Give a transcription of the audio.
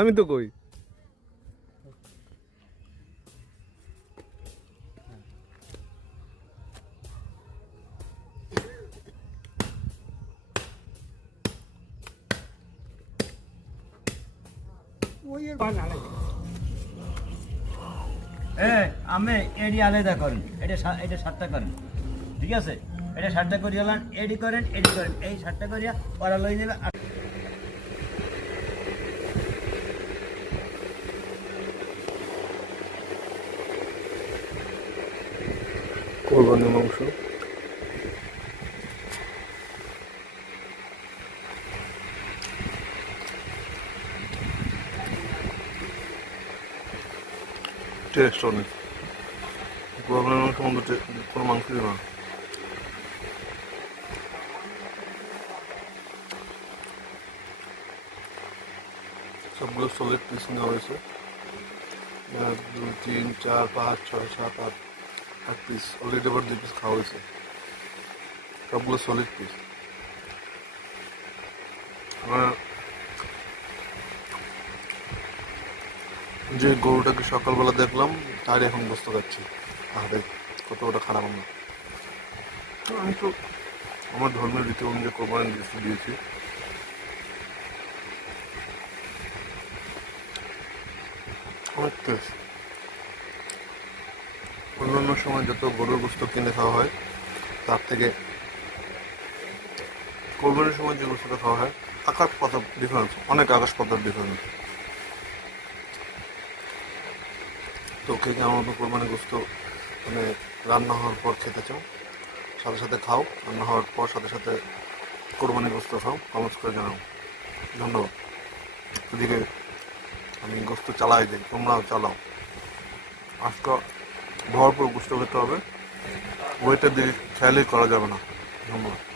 আমি তো কই আমি এডি আলাদা করেন, এটা 7টা করেন, ঠিক আছে? এটা 7টা করিয়া এডি করেন, এই 7টা করিয়া ওরা লই নেবে। কোরবানির মাংস টেস্ট অনেক। কোরবানির মাংস মধ্যে কোনো মাংসই না। সবগুলো সলিড পিস নেওয়া হয়েছে, 1 2 3 4 5 6 7 8 8 পিস অলরেডি আবার 2 পিস খাওয়া হয়েছে, সবগুলো সলিড পিস। যে গরুটাকে সকালবেলা দেখলাম তার এখন বুঝতে পারছি আরে কতটা খারাপ। আমি তো আমার ধর্মের রীতি অনুযায়ী কোরবানি দিয়েছি। অনেক টেস্ট। অন্যান্য সময় যত গরুর গোস্ত কিনে খাওয়া হয় তার থেকে কোরবানির সময় যে গোস্তটা খাওয়া হয় আকাশ পাতাল ডিফারেন্স, অনেক আকাশ পাতাল ডিফারেন্স। তো কে কে আমার মতো কোরবানি গোস্ত মানে রান্না হওয়ার পর খেতে চাও, সাথে সাথে খাও, রান্না হওয়ার পর সাথে সাথে কোরবানি গোস্ত খাও, কমেন্টস করে জানাও। ধন্যবাদ। এদিকে আমি গোস্ত চালাই যাই, তোমরাও চালাও। আজকে ভরপুর গোস্ত খেতে হবে, ওইটা দিয়ে খেয়ালই করা যাবে না। ধন্যবাদ।